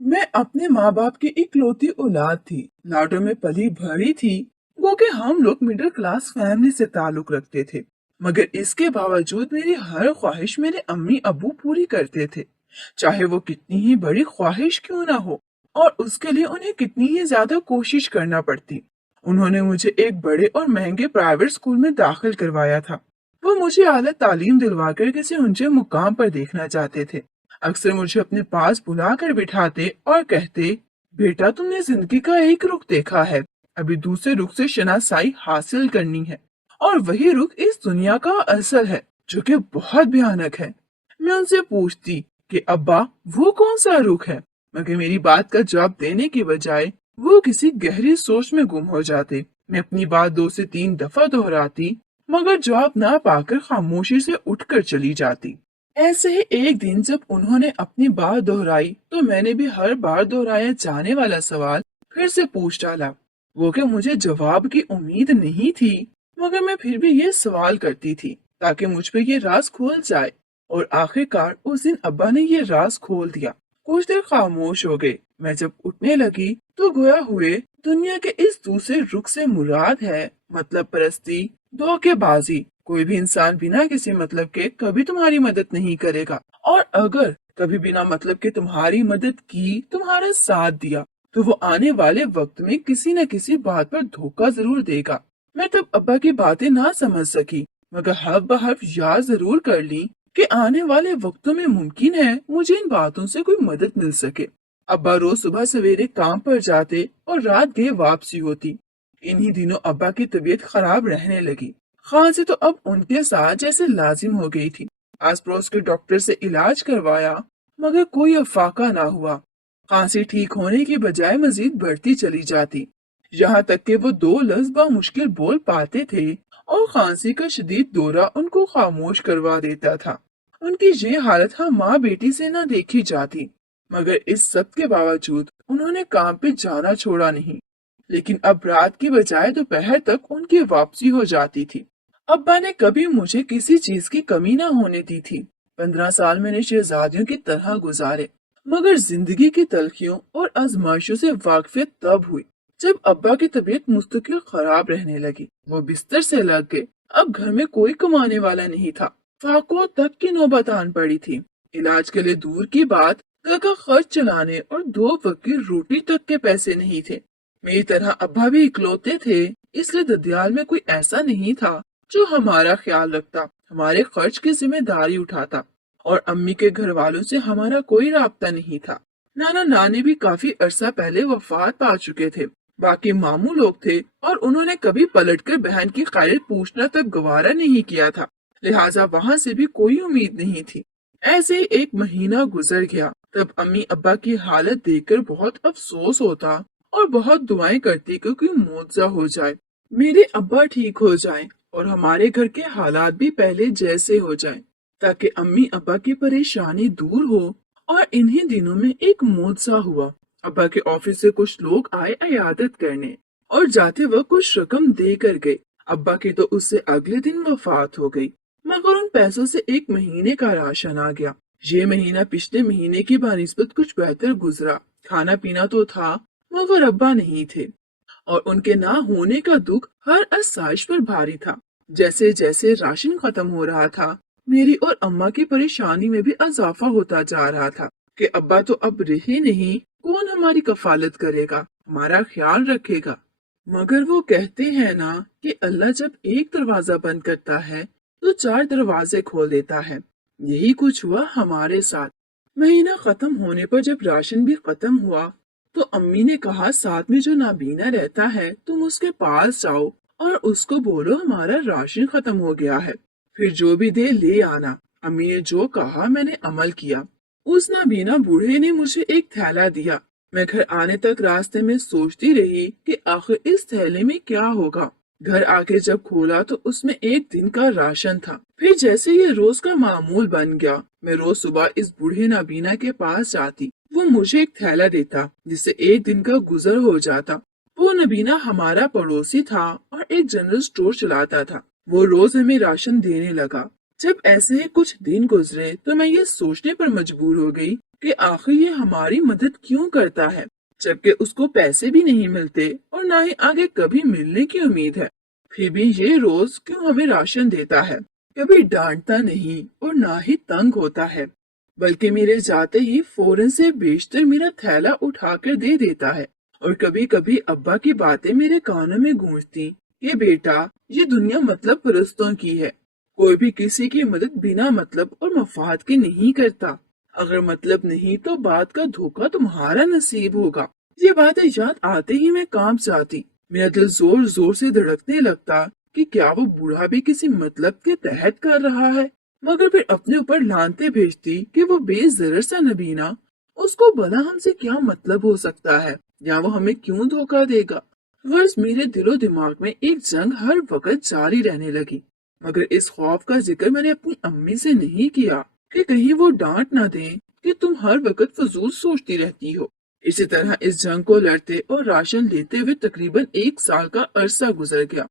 मैं अपने माँ बाप की इकलौती औलाद थी, लाडो में पली भरी थी। वो कि हम लोग मिडिल क्लास फैमिली से ताल्लुक रखते थे, मगर इसके बावजूद मेरी हर ख्वाहिश मेरे अम्मी अब्बू पूरी करते थे, चाहे वो कितनी ही बड़ी ख्वाहिश क्यों ना हो, और उसके लिए उन्हें कितनी ही ज्यादा कोशिश करना पड़ती। उन्होंने मुझे एक बड़े और महंगे प्राइवेट स्कूल में दाखिल करवाया था। वो मुझे आला तालीम दिलवाकर किसी ऊंचे मुकाम पर देखना चाहते थे। अक्सर मुझे अपने पास बुलाकर बिठाते और कहते, बेटा तुमने जिंदगी का एक रुख देखा है, अभी दूसरे रुख से शनासाई हासिल करनी है, और वही रुख इस दुनिया का असल है, जो कि बहुत भयानक है। मैं उनसे पूछती कि अब्बा वो कौन सा रुख है, मगर मेरी बात का जवाब देने के बजाय वो किसी गहरी सोच में गुम हो जाते। मैं अपनी बात 2 से 3 दफा दोहराती, मगर जवाब ना पाकर खामोशी से उठकर चली जाती। ऐसे ही एक दिन जब उन्होंने अपनी बात दोहराई तो मैंने भी हर बार दोहराया जाने वाला सवाल फिर से पूछ डाला। वो कि मुझे जवाब की उम्मीद नहीं थी, मगर मैं फिर भी ये सवाल करती थी ताकि मुझ पे ये राज खुल जाए। और आखिरकार उस दिन अब्बा ने ये राज खोल दिया। कुछ देर खामोश हो गए। मैं जब उठने लगी तो गोया हुए दुनिया के इस दूसरे रुख से मुराद है मतलब परस्ती, धोखेबाजी। कोई भी इंसान बिना किसी मतलब के कभी तुम्हारी मदद नहीं करेगा, और अगर कभी बिना मतलब के तुम्हारी मदद की, तुम्हारा साथ दिया, तो वो आने वाले वक्त में किसी न किसी बात पर धोखा जरूर देगा। मैं तब अब्बा की बातें ना समझ सकी, मगर हर्फ ब हर्फ याद जरूर कर ली कि आने वाले वक्तों में मुमकिन है मुझे इन बातों से कोई मदद मिल सके। अब्बा रोज सुबह सवेरे काम पर जाते और रात गए वापसी होती। इन्हीं दिनों अब्बा की तबीयत खराब रहने लगी। खांसी तो अब उनके साथ जैसे लाजिम हो गई थी। आस पड़ोस के डॉक्टर से इलाज करवाया, मगर कोई अफाका ना हुआ। खांसी ठीक होने की बजाय मजीद बढ़ती चली जाती, यहाँ तक कि वो 2 लफ्ज मुश्किल बोल पाते थे, और खांसी का शदीद दौरा उनको खामोश करवा देता था। उनकी ये हालत हम माँ बेटी से न देखी जाती, मगर इस सब के बावजूद उन्होंने काम पे जाना छोड़ा नहीं। लेकिन अब रात की बजाय दोपहर तक उनकी वापसी हो जाती थी। अब्बा ने कभी मुझे किसी चीज की कमी ना होने दी थी। 15 साल मैंने शहजादियों की तरह गुजारे, मगर जिंदगी की तलखियों और आजमाइशों से वाकफियत तब हुई जब अब्बा की तबीयत मुस्तकिल खराब रहने लगी। वो बिस्तर से लग गए। अब घर में कोई कमाने वाला नहीं था। फाको तक की नौबत आन पड़ी थी। इलाज के लिए दूर की बात, घर का खर्च चलाने और 2 वक्त की रोटी तक के पैसे नहीं थे। मेरी तरह अब्बा भी इकलौते थे, इसलिए ददियाल में कोई ऐसा नहीं था जो हमारा ख्याल रखता, हमारे खर्च की जिम्मेदारी उठाता। और अम्मी के घर वालों से हमारा कोई राब्ता नहीं था। नाना नानी भी काफी अरसा पहले वफात पा चुके थे। बाकी मामू लोग थे, और उन्होंने कभी पलटकर बहन की खैरियत पूछना तक गवारा नहीं किया था, लिहाजा वहाँ से भी कोई उम्मीद नहीं थी। ऐसे ही 1 महीना गुजर गया। तब अम्मी अब्बा की हालत देखकर बहुत अफसोस होता और बहुत दुआएं करती कि कोई मुआवजा हो जाए, मेरे अब्बा ठीक हो जाएं और हमारे घर के हालात भी पहले जैसे हो जाएं, ताकि अम्मी अब्बा की परेशानी दूर हो। और इन्हीं दिनों में एक मुआवजा हुआ। अब्बा के ऑफिस से कुछ लोग आए इयादत करने, और जाते वक्त कुछ रकम दे कर गए। अब्बा की तो उससे अगले दिन वफात हो गई, मगर उन पैसों से 1 महीने का राशन आ गया। ये महीना पिछले महीने की बानिस्बत कुछ बेहतर गुजरा। खाना पीना तो था, मगर अब्बा नहीं थे, और उनके ना होने का दुख हर आसाइश पर भारी था। जैसे जैसे राशन खत्म हो रहा था, मेरी और अम्मा की परेशानी में भी इजाफा होता जा रहा था कि अब्बा तो अब रहे नहीं, कौन हमारी कफालत करेगा, हमारा ख्याल रखेगा। मगर वो कहते हैं ना कि अल्लाह जब एक दरवाजा बंद करता है तो 4 दरवाजे खोल देता है। यही कुछ हुआ हमारे साथ। महीना खत्म होने पर जब राशन भी खत्म हुआ, तो अम्मी ने कहा साथ में जो नाबीना रहता है तुम उसके पास जाओ और उसको बोलो हमारा राशन खत्म हो गया है, फिर जो भी दे ले आना। अम्मी ने जो कहा मैंने अमल किया। उस नाबीना बूढ़े ने मुझे एक थैला दिया। मैं घर आने तक रास्ते में सोचती रही कि आखिर इस थैले में क्या होगा। घर आके जब खोला तो उसमें एक दिन का राशन था। फिर जैसे ये रोज का मामूल बन गया, मैं रोज सुबह इस बूढ़े नाबीना के पास जाती। वो मुझे एक थैला देता जिससे एक दिन का गुजर हो जाता। वो नबीना हमारा पड़ोसी था और एक जनरल स्टोर चलाता था। वो रोज हमें राशन देने लगा। जब ऐसे ही कुछ दिन गुजरे तो मैं ये सोचने पर मजबूर हो गई کہ آخر یہ ہماری مدد کیوں کرتا ہے جبکہ اس کو پیسے بھی نہیں ملتے اور نہ ہی آگے کبھی ملنے کی امید ہے۔ پھر بھی یہ روز کیوں ہمیں راشن دیتا ہے، کبھی ڈانٹتا نہیں اور نہ ہی تنگ ہوتا ہے، بلکہ میرے جاتے ہی فوراً سے بیشتر میرا تھیلا اٹھا کر دے دیتا ہے۔ اور کبھی کبھی ابا کی باتیں میرے کانوں میں گونجتی کہ بیٹا، یہ دنیا مطلب پرستوں کی ہے، کوئی بھی کسی کی مدد بنا مطلب اور مفاد کے نہیں کرتا، اگر مطلب نہیں تو بات کا دھوکہ تمہارا نصیب ہوگا۔ یہ باتیں یاد آتے ہی میں کانپ جاتی، میرا دل زور زور سے دھڑکنے لگتا کہ کیا وہ بوڑھا بھی کسی مطلب کے تحت کر رہا ہے، مگر پھر اپنے اوپر لانتے بھیجتی کہ وہ بے ضرر سا نبینا، اس کو بھلا ہم سے کیا مطلب ہو سکتا ہے یا وہ ہمیں کیوں دھوکہ دے گا۔ غرض میرے دل و دماغ میں ایک جنگ ہر وقت جاری رہنے لگی، مگر اس خوف کا ذکر میں نے اپنی امی سے نہیں کیا کہ کہیں وہ ڈانٹ نہ دیں کہ تم ہر وقت فضول سوچتی رہتی ہو۔ اسی طرح اس جنگ کو لڑتے اور راشن لیتے ہوئے تقریباً 1 سال کا عرصہ گزر گیا۔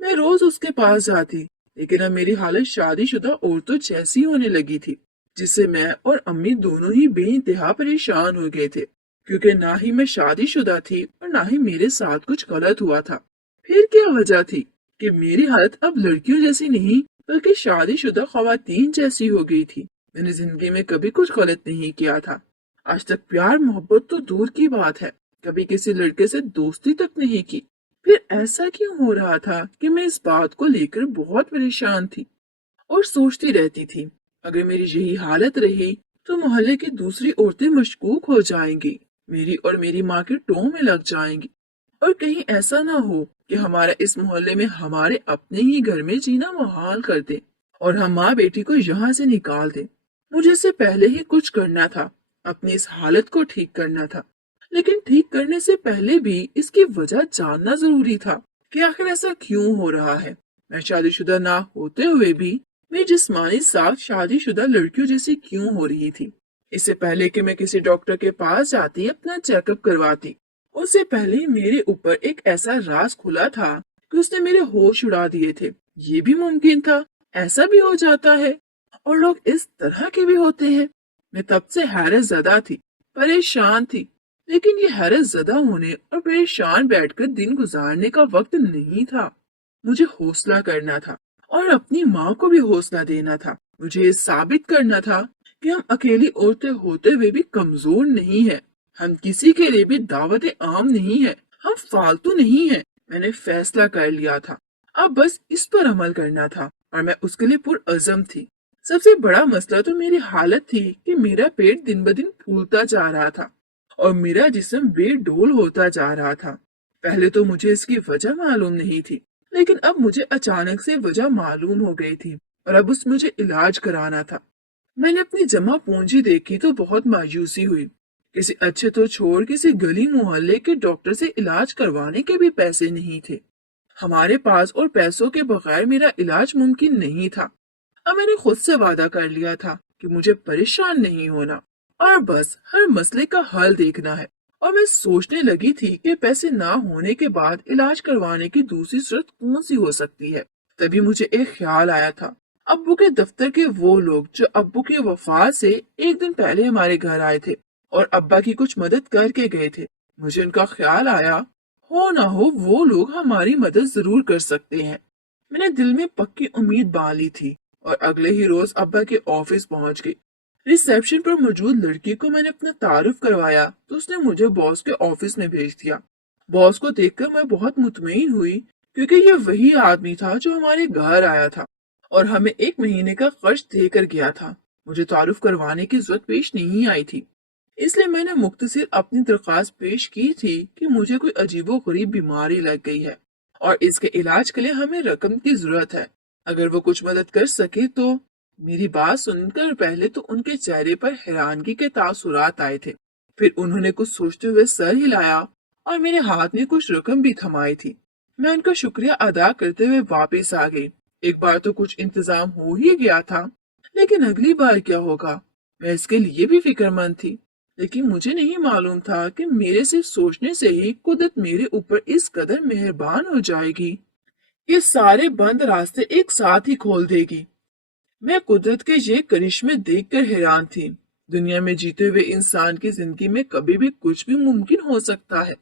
میں روز اس کے پاس جاتی، لیکن اب میری حالت شادی شدہ عورتوں جیسی ہونے لگی تھی، جس سے میں اور امی دونوں ہی بے انتہا پریشان ہو گئے تھے، کیونکہ نہ ہی میں شادی شدہ تھی اور نہ ہی میرے ساتھ کچھ غلط ہوا تھا۔ پھر کیا وجہ تھی کہ میری حالت اب لڑکیوں جیسی نہیں بلکہ شادی شدہ خواتین جیسی ہو گئی تھی؟ میں نے زندگی میں کبھی کچھ غلط نہیں کیا تھا، آج تک پیار محبت تو دور کی بات ہے، کبھی کسی لڑکے سے دوستی تک نہیں کی۔ پھر ایسا کیوں ہو رہا تھا کہ میں اس بات کو لے کر بہت پریشان تھی اور سوچتی رہتی تھی اگر میری یہی حالت رہی تو محلے کی دوسری عورتیں مشکوک ہو جائیں گی، میری اور میری ماں کے ٹوں میں لگ جائیں گی، اور کہیں ایسا نہ ہو کہ ہمارا اس محلے میں ہمارے اپنے ہی گھر میں جینا محال کر دے اور ہم ماں بیٹی کو یہاں سے نکال دیں۔ مجھے اس سے پہلے ہی کچھ کرنا تھا، اپنی اس حالت کو ٹھیک کرنا تھا، لیکن ٹھیک کرنے سے پہلے بھی اس کی وجہ جاننا ضروری تھا کہ آخر ایسا کیوں ہو رہا ہے۔ میں شادی شدہ نہ ہوتے ہوئے بھی میری جسمانی ساخت شادی شدہ لڑکیوں جیسی کیوں ہو رہی تھی؟ اس سے پہلے کہ میں کسی ڈاکٹر کے پاس جاتی اپنا چیک اپ کرواتی، اس سے پہلے ہی میرے اوپر ایک ایسا راز کھلا تھا کہ اس نے میرے ہوش اڑا دیے تھے۔ یہ بھی ممکن تھا، ایسا بھی ہو جاتا ہے، اور لوگ اس طرح کے بھی ہوتے ہیں۔ میں تب سے حیرت زدہ تھی، پریشان تھی، لیکن یہ حیرت زدہ ہونے اور پریشان بیٹھ کر دن گزارنے کا وقت نہیں تھا۔ مجھے حوصلہ کرنا تھا اور اپنی ماں کو بھی حوصلہ دینا تھا۔ مجھے یہ ثابت کرنا تھا کہ ہم اکیلی عورتیں ہوتے ہوئے بھی کمزور نہیں ہیں، ہم کسی کے لیے بھی دعوت عام نہیں ہیں، ہم فالتو نہیں ہیں۔ میں نے فیصلہ کر لیا تھا، اب بس اس پر عمل کرنا تھا، اور میں اس کے لیے پرعزم تھی۔ سب سے بڑا مسئلہ تو میری حالت تھی کہ میرا پیٹ دن بدن پھولتا جا رہا تھا اور میرا جسم بے ڈول ہوتا جا رہا تھا۔ پہلے تو مجھے اس کی وجہ معلوم نہیں تھی، لیکن اب مجھے اچانک سے وجہ معلوم ہو گئی تھی اور اب اس مجھے علاج کرانا تھا۔ میں نے اپنی جمع پونجی دیکھی تو بہت مایوسی ہوئی، کسی اچھے تو چھوڑ کسی گلی محلے کے ڈاکٹر سے علاج کروانے کے بھی پیسے نہیں تھے۔ ہمارے پاس اور پیسوں کے بغیر میرا علاج ممکن نہیں تھا۔ اب میں نے خود سے وعدہ کر لیا تھا کہ مجھے پریشان نہیں ہونا اور بس ہر مسئلے کا حل دیکھنا ہے، اور میں سوچنے لگی تھی کہ پیسے نہ ہونے کے بعد علاج کروانے کی دوسری صورت کون سی ہو سکتی ہے۔ تبھی مجھے ایک خیال آیا تھا، ابو کے دفتر کے وہ لوگ جو ابو کی وفات سے ایک دن پہلے ہمارے گھر آئے تھے اور ابا کی کچھ مدد کر کے گئے تھے۔ مجھے ان کا خیال آیا، ہو نہ ہو وہ لوگ ہماری مدد ضرور کر سکتے ہیں۔ میں نے دل میں پکی امید باندھی تھی اور اگلے ہی روز ابا کے آفس پہنچ گئی۔ ریسیپشن پر موجود لڑکی کو میں نے اپنا تعارف کروایا تو اس نے مجھے باس کے آفس میں بھیج دیا۔ باس کو دیکھ کر میں بہت مطمئن ہوئی، کیونکہ یہ وہی آدمی تھا جو ہمارے گھر آیا تھا اور ہمیں 1 مہینے کا خرچ دے کر گیا تھا۔ مجھے تعارف کروانے کی ضرورت پیش نہیں آئی تھی، اس لیے میں نے مختصر اپنی درخواست پیش کی تھی کہ مجھے کوئی عجیب و غریب بیماری لگ گئی ہے اور اس کے علاج کے لیے ہمیں رقم کی ضرورت ہے، اگر وہ کچھ مدد کر سکے تو۔ میری بات سن کر پہلے تو ان کے چہرے پر حیرانگی کے تاثرات آئے تھے، پھر انہوں نے کچھ سوچتے ہوئے سر ہلایا اور میرے ہاتھ میں کچھ رقم بھی تھمائی تھی۔ میں ان کا شکریہ ادا کرتے ہوئے واپس آ گئی۔ ایک بار تو کچھ انتظام ہو ہی گیا تھا، لیکن اگلی بار کیا ہوگا، میں اس کے لیے بھی فکر مند تھی۔ لیکن مجھے نہیں معلوم تھا کہ میرے صرف سوچنے سے ہی قدرت میرے اوپر اس قدر مہربان ہو جائے گی کہ سارے بند راستے ایک ساتھ ہی کھول دے گی۔ میں قدرت کے یہ کرشمے دیکھ کر حیران تھی۔ دنیا میں جیتے ہوئے انسان کی زندگی میں کبھی بھی کچھ بھی ممکن ہو سکتا ہے۔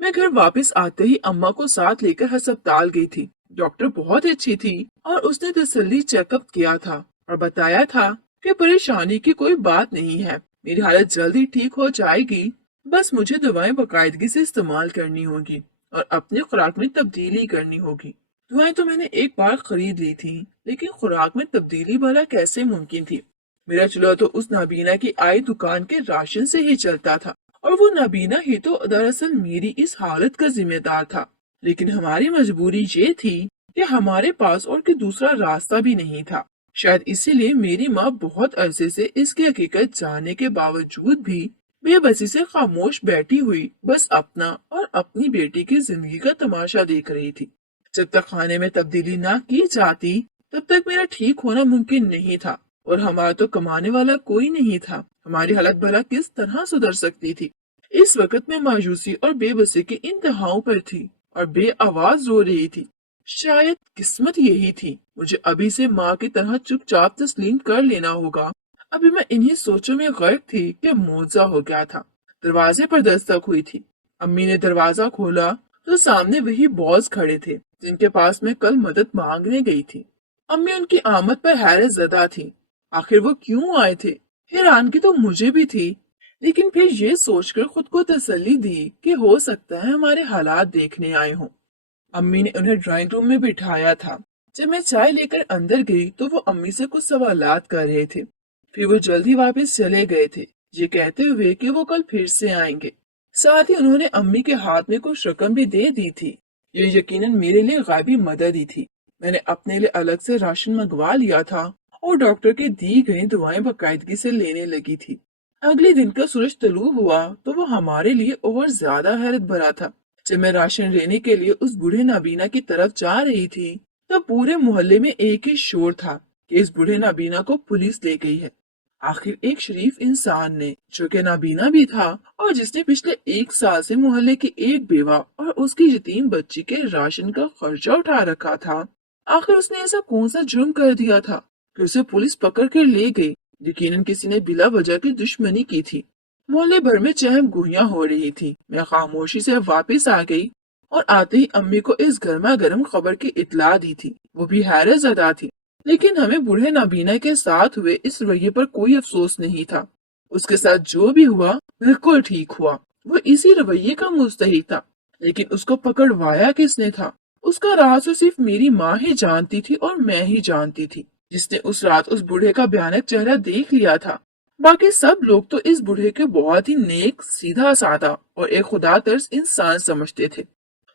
میں گھر واپس آتے ہی اماں کو ساتھ لے کر ہسپتال گئی تھی۔ ڈاکٹر بہت اچھی تھی اور اس نے تسلی چیک اپ کیا تھا اور بتایا تھا کہ پریشانی کی کوئی بات نہیں ہے، میری حالت جلدی ٹھیک ہو جائے گی، بس مجھے دوائیں باقاعدگی سے استعمال کرنی ہوگی اور اپنی خوراک میں تبدیلی کرنی ہوگی۔ دوائیں تو میں نے ایک بار خرید لی تھی، لیکن خوراک میں تبدیلی والا کیسے ممکن تھی؟ میرا چولہا تو اس نابینا کی آئی دکان کے راشن سے ہی چلتا تھا، اور وہ نابینا ہی تو دراصل میری اس حالت کا ذمہ دار تھا۔ لیکن ہماری مجبوری یہ تھی کہ ہمارے پاس اور کوئی دوسرا راستہ بھی نہیں تھا۔ شاید اسی لیے میری ماں بہت عرصے سے اس کی حقیقت جاننے کے باوجود بھی بے بسی سے خاموش بیٹھی ہوئی بس اپنا اور اپنی بیٹی کی زندگی کا تماشا دیکھ رہی تھی۔ جب تک کھانے میں تبدیلی نہ کی جاتی تب تک میرا ٹھیک ہونا ممکن نہیں تھا، اور ہمارا تو کمانے والا کوئی نہیں تھا، ہماری حالت بھلا کس طرح سدھر سکتی تھی؟ اس وقت میں مایوسی اور بے بسی کے انتہاؤں پر تھی اور بے آواز رو رہی تھی۔ شاید قسمت یہی تھی، مجھے ابھی سے ماں کی طرح چپ چاپ تسلیم کر لینا ہوگا۔ ابھی میں انہی سوچوں میں غرق تھی کہ معجزہ ہو گیا تھا۔ دروازے پر دستک ہوئی تھی۔ امی نے دروازہ کھولا تو سامنے وہی باس کھڑے تھے جن کے پاس میں کل مدد مانگنے گئی تھی۔ امی ان کی آمد پر حیرت زدہ تھی۔ آخر وہ کیوں آئے تھے؟ حیرانگی تو مجھے بھی تھی، لیکن پھر یہ سوچ کر خود کو تسلی دی کہ ہو سکتا ہے ہمارے حالات دیکھنے آئے ہوں۔ امی نے انہیں ڈرائنگ روم میں بٹھایا تھا۔ جب میں چائے لے کر اندر گئی تو وہ امی سے کچھ سوالات کر رہے تھے، پھر وہ جلدی واپس چلے گئے تھے، یہ کہتے ہوئے کہ وہ کل پھر سے آئیں گے۔ ساتھ ہی انہوں نے امی کے ہاتھ میں کچھ رقم بھی دے دی تھی۔ یہ یقیناً میرے لیے غائبی مدد ہی تھی۔ میں نے اپنے لیے الگ سے راشن منگوا لیا تھا اور ڈاکٹر کی دی گئی دوائیں باقاعدگی سے لینے لگی تھی۔ اگلے دن کا سورج طلوع ہوا تو وہ ہمارے لیے اور زیادہ حیرت بھرا تھا۔ جب میں راشن لینے کے لیے اس بوڑھے نابینا کی طرف جا رہی تھی تب پورے محلے میں ایک ہی شور تھا کہ اس بوڑھے نابینا کو پولیس لے گئی ہے۔ آخر ایک شریف انسان نے، جو کہ نابینا بھی تھا اور جس نے پچھلے 1 سال سے محلے کی ایک بیوہ اور اس کی یتیم بچی کے راشن کا خرچہ اٹھا رکھا تھا، آخر اس نے ایسا کون سا جرم کر دیا تھا کہ اسے پولیس پکڑ کر لے گئی؟ یقیناً کسی نے بلا وجہ کی دشمنی کی تھی۔ محلے بھر میں چہم گوئیاں ہو رہی تھی۔ میں خاموشی سے واپس آ گئی اور آتے ہی امی کو اس گرما گرم خبر کی اطلاع دی تھی۔ وہ بھی حیرت زدہ تھی، لیکن ہمیں بوڑھے نابینا کے ساتھ ہوئے اس رویے پر کوئی افسوس نہیں تھا۔ اس کے ساتھ جو بھی ہوا بالکل ٹھیک ہوا، وہ اسی رویے کا مستحق تھا۔ لیکن اس کو پکڑوایا کس نے تھا؟ اس کا راز تو صرف میری ماں ہی جانتی تھی اور میں ہی جانتی تھی، جس نے اس رات اس بوڑھے کا بھیانک چہرہ دیکھ لیا تھا۔ باقی سب لوگ تو اس بوڑھے کے بہت ہی نیک، سیدھا سادہ اور ایک خدا ترس انسان سمجھتے تھے۔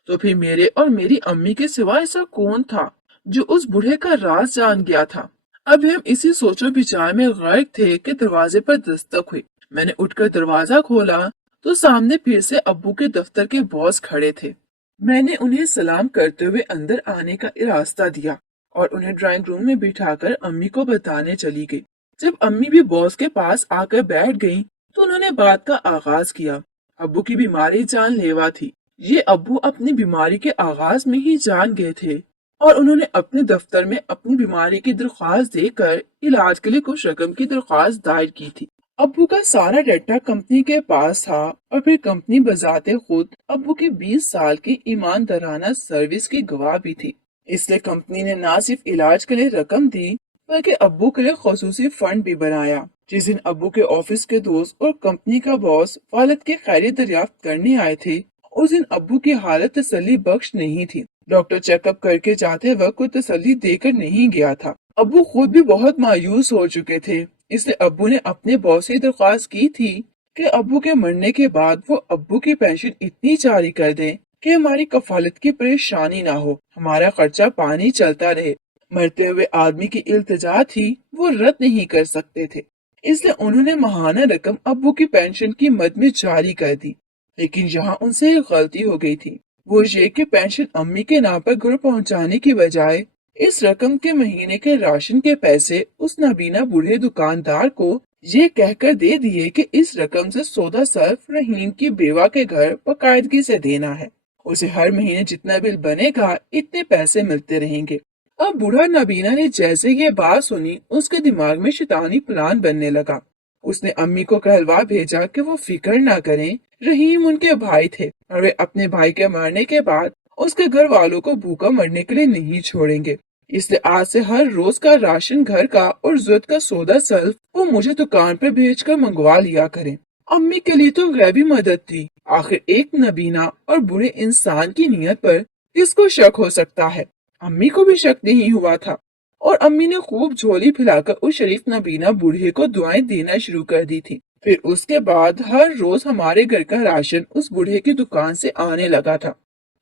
تو پھر میرے اور میری امی کے سوا ایسا کون تھا جو اس بوڑھے کا راز جان گیا تھا؟ اب ہم اسی سوچو بچار میں غرق تھے کہ دروازے پر دستک ہوئی۔ میں نے اٹھ کر دروازہ کھولا تو سامنے پھر سے ابو کے دفتر کے باس کھڑے تھے۔ میں نے انہیں سلام کرتے ہوئے اندر آنے کا راستہ دیا اور انہیں ڈرائنگ روم میں بٹھا کر امی کو بتانے چلی گئی۔ جب امی بھی باس کے پاس آ کر بیٹھ گئیں تو انہوں نے بات کا آغاز کیا۔ ابو کی بیماری جان لیوا تھی۔ یہ ابو اپنی بیماری کے آغاز میں ہی جان گئے تھے اور انہوں نے اپنے دفتر میں اپنی بیماری کی درخواست دے کر علاج کے لیے کچھ رقم کی درخواست دائر کی تھی۔ ابو کا سارا ڈیٹا کمپنی کے پاس تھا اور پھر کمپنی بذات خود ابو کی 20 سال کی ایماندارانہ سروس کی گواہ بھی تھی۔ اس لیے کمپنی نے نہ صرف علاج کے لیے رقم دی بلکہ ابو کے لیے خصوصی فنڈ بھی بنایا۔ جس دن ابو کے آفس کے دوست اور کمپنی کا باس والد کی خیریت دریافت کرنے آئے تھے، اس دن ابو کی حالت تسلی بخش نہیں تھی۔ ڈاکٹر چیک اپ کر کے جاتے وقت کوئی تسلی دے کر نہیں گیا تھا۔ ابو خود بھی بہت مایوس ہو چکے تھے، اس لیے ابو نے اپنے باس سے درخواست کی تھی کہ ابو کے مرنے کے بعد وہ ابو کی پینشن اتنی جاری کر دیں کہ ہماری کفالت کی پریشانی نہ ہو، ہمارا خرچہ پانی چلتا رہے۔ مرتے ہوئے آدمی کی التجا تھی، وہ رد نہیں کر سکتے تھے، اس لیے انہوں نے ماہانہ رقم ابو کی پینشن کی مد میں جاری کر دی۔ لیکن یہاں ان سے ایک غلطی ہو گئی تھی، وہ یہ کہ پینشن امی کے نام پر گھر پہنچانے کی بجائے اس رقم کے مہینے کے راشن کے پیسے اس نابینا بوڑھے دکاندار کو یہ کہہ کر دے دیے کہ اس رقم سے سودا صرف رحیم کی بیوہ کے گھر باقاعدگی سے دینا ہے، اسے ہر مہینے جتنا بل بنے گا اتنے پیسے ملتے رہیں گے۔ اب بوڑھا نابینا نے جیسے یہ بات سنی اس کے دماغ میں شیطانی پلان بننے لگا اس نے अम्मी को कहलवा भेजा कि वो फिक्र ना करें, रहीम उनके भाई थे और वे अपने भाई के मरने के बाद उसके घर वालों को भूखा मरने के लिए नहीं छोड़ेंगे। इसलिए आज से हर रोज का राशन घर का और जरूरत का सौदा सल्फ वो मुझे दुकान पर भेजकर मंगवा लिया करें। अम्मी के लिए तो गैबी मदद थी। आखिर एक नबीना और बुरे इंसान की नीयत पर किसको शक हो सकता है। अम्मी को भी शक नहीं हुआ था और अम्मी ने खूब झोली फैलाकर उस शरीफ नबीना बूढ़े को दुआएं देना शुरू कर दी थी। फिर उसके बाद हर रोज हमारे घर का राशन उस बूढ़े की दुकान से आने लगा था।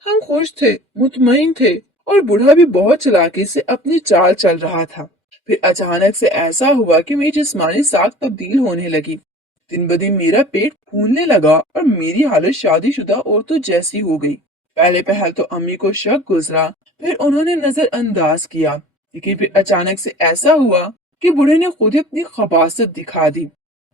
हम खुश थे, मुतमईन थे और बूढ़ा भी बहुत चालाकी से अपनी चाल चल रहा था। फिर अचानक से ऐसा हुआ कि मेरी जिस्मानी साख तब्दील होने लगी। दिन ब दिन मेरा पेट फूलने लगा और मेरी हालत शादीशुदा औरतों जैसी हो गई। पहले पहल तो अम्मी को शक गुजरा, फिर उन्होंने नजरअंदाज किया, लेकिन फिर अचानक से ऐसा हुआ कि बूढ़े ने खुद ही अपनी खबासत दिखा दी।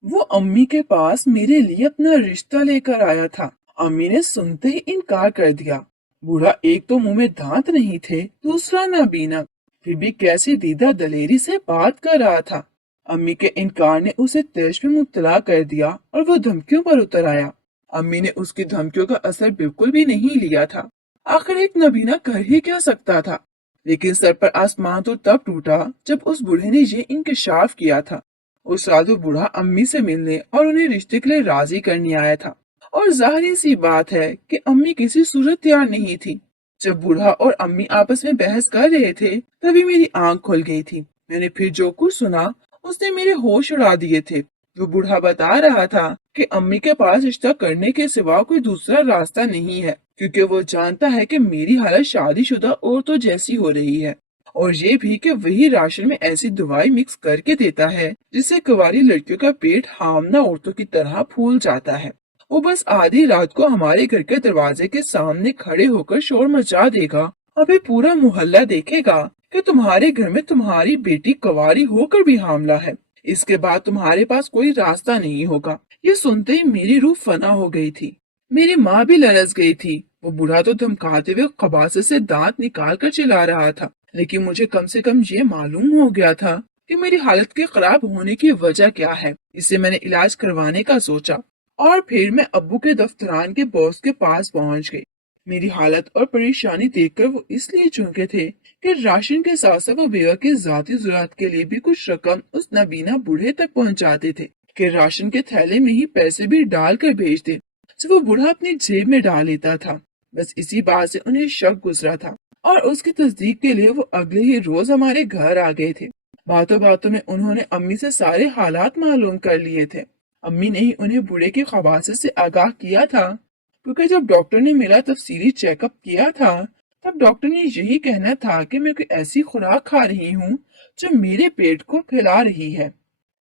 वो अम्मी के पास मेरे लिए अपना रिश्ता लेकर आया था। अम्मी ने सुनते ही इनकार कर दिया। बूढ़ा एक तो मुंह में दांत नहीं थे, दूसरा नाबीना, फिर भी कैसी दीदा दलेरी से बात कर रहा था। अम्मी के इनकार ने उसे तैश में मुब्तला कर दिया और वो धमकियों पर उतर आया। अम्मी ने उसकी धमकियों का असर बिल्कुल भी नहीं लिया था। आखिर एक नबीना कर ही क्या सकता था। लेकिन सर पर आसमान तो तब टूटा जब उस बूढ़े ने ये इंकशाफ किया था। उस रात वो बूढ़ा अम्मी से मिलने और उन्हें रिश्ते के लिए राजी करने आया था। और जाहिर सी बात है कि अम्मी किसी सूरत तैयार नहीं थी। जब बूढ़ा और अम्मी आपस में बहस कर रहे थे तभी मेरी आंख खुल गई थी। मैंने फिर जो कुछ सुना उसने मेरे होश उड़ा दिए थे। वो बूढ़ा बता रहा था कि अम्मी के पास रिश्ता करने के सिवा कोई दूसरा रास्ता नहीं है, क्योंकि वो जानता है कि मेरी हालत शादीशुदा औरतों जैसी हो रही है, और ये भी कि वही राशन में ऐसी दवाई मिक्स करके देता है जिससे कुंवारी लड़कियों का पेट हामना औरतों की तरह फूल जाता है। वो बस आधी रात को हमारे घर के दरवाजे के सामने खड़े होकर शोर मचा देगा और फिर पूरा मोहल्ला देखेगा कि तुम्हारे घर में तुम्हारी बेटी कुंवारी होकर भी हामला है। इसके बाद तुम्हारे पास कोई रास्ता नहीं होगा। ये सुनते ही मेरी रूह फना हो गई थी। मेरी माँ भी लरस गई थी। वो बूढ़ा तो धमकाते हुए खबासे से दांत निकाल कर चिल्ला रहा था, लेकिन मुझे कम से कम ये मालूम हो गया था कि मेरी हालत के खराब होने की वजह क्या है। इससे मैंने इलाज करवाने का सोचा और फिर मैं अब्बू के दफ्तरान के बॉस के पास पहुंच गई। मेरी हालत और परेशानी देखकर वो इसलिए चौंके थे कि राशन के साथ साथ वो बेवा की जाती जरूरत के लिए भी कुछ रकम उस नबीना बूढ़े तक पहुंचाते थे कि राशन के थैले में ही पैसे भी डाल कर भेज दे जो वो बूढ़ा अपनी जेब में डाल लेता था। बस इसी बात से उन्हें शक गुजरा था और उसकी तस्दीक के लिए वो अगले ही रोज हमारे घर आ गए थे। बातों बातों में उन्होंने अम्मी से सारे हालात मालूम कर लिए थे। अम्मी ने ही उन्हें बूढ़े की खबासत से आगाह किया था, क्योंकि जब डॉक्टर ने मेरा तफसीली चेकअप किया था तब डॉक्टर ने यही कहना था कि मैं कोई ऐसी खुराक खा रही हूँ जो मेरे पेट को फैला रही है।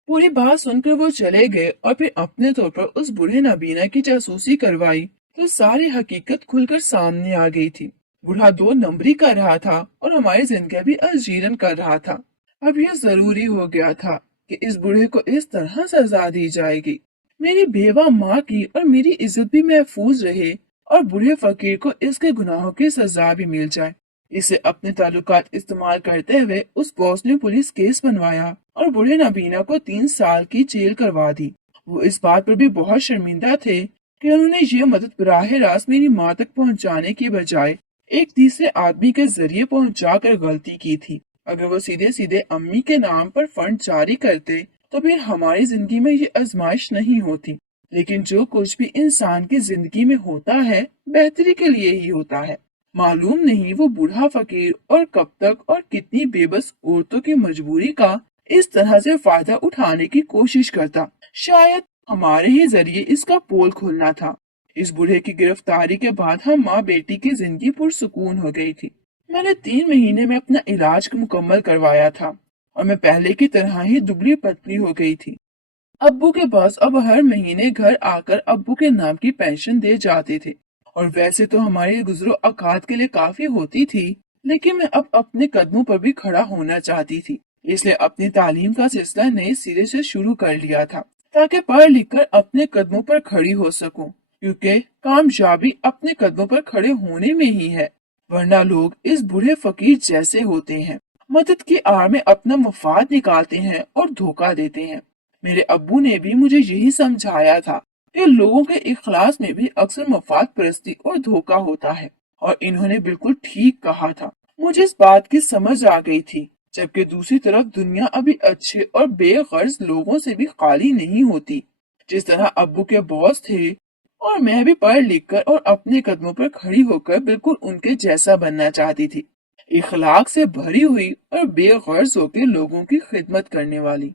पूरी बात सुनकर वो चले गए और फिर अपने तौर पर उस बूढ़े नबीना की जासूसी करवाई तो सारी हकीकत खुलकर सामने आ गई थी। बूढ़ा दो नंबरी कर रहा था और हमारी जिंदगी भी अजीरन कर रहा था। अब यह जरूरी हो गया था कि इस बूढ़े को इस तरह सजा दी जाएगी मेरी बेवा माँ की और मेरी इज्जत भी महफूज रहे और बूढ़े फकीर को इसके गुनाहों की सजा भी मिल जाए। इसे अपने ताल्लुकात इस्तेमाल करते हुए उस बॉस ने पुलिस केस बनवाया और बूढ़े नबीना को 3 साल की जेल करवा दी। वो इस बात पर भी बहुत शर्मिंदा थे कि उन्होंने ये मदद बराह रास्त मेरी माँ तक पहुँचाने की बजाय एक तीसरे आदमी के जरिए पहुँचा कर गलती की थी। अगर वो सीधे सीधे अम्मी के नाम पर फंड जारी करते तो फिर हमारी जिंदगी में ये आजमाइश नहीं होती। लेकिन जो कुछ भी इंसान की जिंदगी में होता है बेहतरी के लिए ही होता है। मालूम नहीं वो बूढ़ा फकीर और कब तक और कितनी बेबस औरतों की मजबूरी का इस तरह से फायदा उठाने की कोशिश करता। शायद हमारे ही जरिए इसका पोल खुलना था। इस बूढ़े की गिरफ्तारी के बाद हम माँ बेटी की जिंदगी पुरसुकून हो गई थी। मैंने 3 महीने में अपना इलाज मुकम्मल करवाया था और मैं पहले की तरह ही दुबली पतली हो गई थी। अब्बू के पास अब हर महीने घर आकर अब्बू के नाम की पेंशन दे जाते थे और वैसे तो हमारी गुजरो औकात के लिए काफी होती थी, लेकिन मैं अब अपने कदमों पर भी खड़ा होना चाहती थी। इसलिए अपनी तालीम का सिलसिला नए सिरे से शुरू कर लिया था ताकि पढ़ लिख कर अपने कदमों पर खड़ी हो सकूं, क्योंकि कामयाबी अपने कदमों पर खड़े होने में ही है, वरना लोग इस बूढ़े फकीर जैसे होते हैं, मदद की आड़ में अपना मुफाद निकालते हैं और धोखा देते हैं। मेरे अब्बू ने भी मुझे यही समझाया था कि लोगों के इखलास में भी अक्सर मफाद परस्ती और धोखा होता है, और इन्होंने बिल्कुल ठीक कहा था। मुझे इस बात की समझ आ गई थी, जबकि दूसरी तरफ दुनिया अभी अच्छे और बेगर्ज लोगों से भी खाली नहीं होती। जिस तरह अब्बू के बॉस थे, और मैं भी पढ़ लिख कर और अपने कदमों पर खड़ी होकर बिल्कुल उनके जैसा बनना चाहती थी, इखलाक से भरी हुई और बेगर्ज होकर लोगों की खिदमत करने वाली।